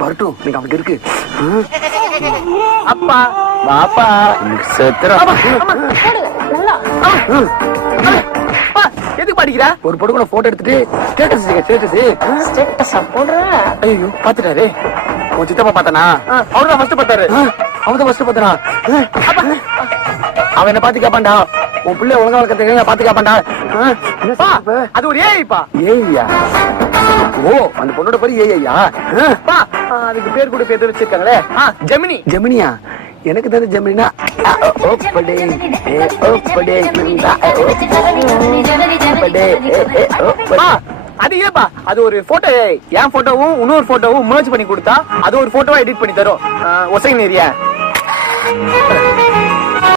வரட்டும், நீங்க அவனுக்கு இருக்கு. அப்பா பாப்பா எதுக்கு பாடிக்கிற? ஒரு பொண்ணு கூட போட்டோ எடுத்துட்டு ஸ்டேட்டஸ் போடுறேன். ஐயோ பாத்துட்டாரு. உன் சித்தப்பா பார்த்தானா? அவரு ஃபர்ஸ்ட் பார்த்தாரு. அவன் ஃபர்ஸ்ட் பார்த்தானா? அவன் என்ன பாத்து கேப்பான்டா, உன் பிள்ளை ஒழுங்கா வளர்க்கறதுக்கு பாத்து கேப்பான்டா. அது ஒரு ஏஐப்பா. ஏஐயா? ஓ, அந்த பொண்ணோட பேரு ஏஐயா? அதுக்கு பேர் கூட பேர் வச்சிருக்காங்களே, ஜெமினி. ஜெமினியா? எனக்கு தெரிஞ்ச ஜெமினினா அது ஏப்பா, அது ஒரு போட்டோ. என் போட்டோவும் இன்னொரு போட்டோவும் மர்ஜ் பண்ணி கொடுத்தா அது ஒரு போட்டோவா எடிட் பண்ணி தரும். ஒசைன் ஏரியா